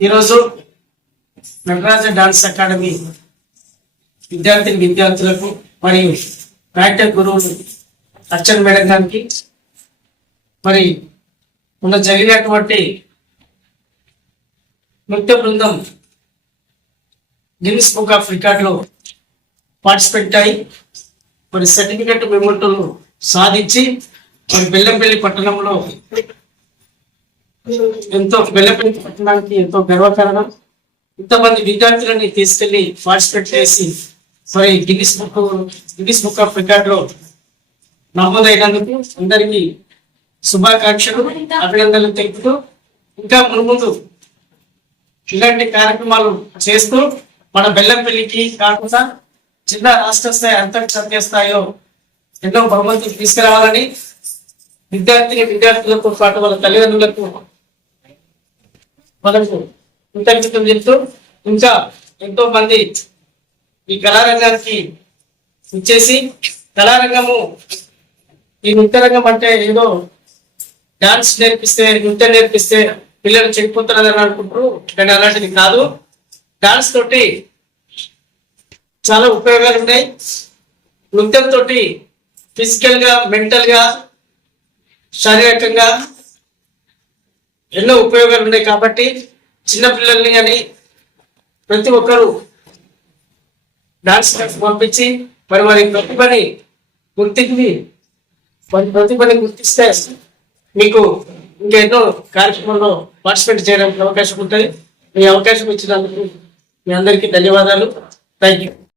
ఈరోజు Nataraja dance academy విద్యార్థులకు మరియు నాట్య గురువులు అర్చన మేడం గారికి మరి మొన్న జరిగినటువంటి నృత్య బృందం గిన్నిస్ బుక్ ఆఫ్ రికార్డ్ లో పార్టిసిపేట్ అయ్యి మరి సర్టిఫికెట్ మెమోటోలు సాధించి మరి బెల్లంపల్లి పట్టణంలో బెల్లంపల్లి పట్టణానికి ఎంతో గర్వకారణం. ఇంతమంది విద్యార్థులని తీసుకెళ్లి పార్టిసిపేట్ చేసి మరి గిన్నిస్ బుక్ ఆఫ్ రికార్డ్ లో నమోదైనందుకు అందరికీ శుభాకాంక్షలు, అభినందనలు తెలుపుతూ ఇంకా మున్ముందు ఇలాంటి కార్యక్రమాలు చేస్తూ మన బెల్లంపల్లికి కాకుండా జిల్లా రాష్ట్ర స్థాయి అంతర్జాతీయ స్థాయిలో ఎన్నో బహుమతులు తీసుకురావాలని విద్యార్థులతో పాటు వాళ్ళ తల్లిదండ్రులకు మనకు కృతజ్ఞతలు చెప్తూ ఇంకా ఎంతో మంది ఈ కళారంగానికి ఇచ్చేసి కళారంగము ఈ నృత్య రంగం అంటే ఏదో డాన్స్ నేర్పిస్తే నృత్యం నేర్పిస్తే పిల్లలు చెడిపోతారని అనుకుంటారు, కానీ అలాంటిది కాదు. డాన్స్ తోటి చాలా ఉపయోగాలు ఉన్నాయి. నృత్యం తోటి ఫిజికల్ గా, మెంటల్ గా, శారీరకంగా ఎన్నో ఉపయోగాలు ఉన్నాయి. కాబట్టి చిన్నపిల్లల్ని కానీ ప్రతి ఒక్కరూ డాన్స్ క్లాస్ పంపించి వారి ప్రతిభని గుర్తిస్తే మీకు ఇంకా ఎన్నో కార్యక్రమంలో పార్టిసిపేట్ చేయడానికి అవకాశం ఉంటుంది. మీ అవకాశం ఇచ్చినందుకు మీ అందరికీ ధన్యవాదాలు. Thank you.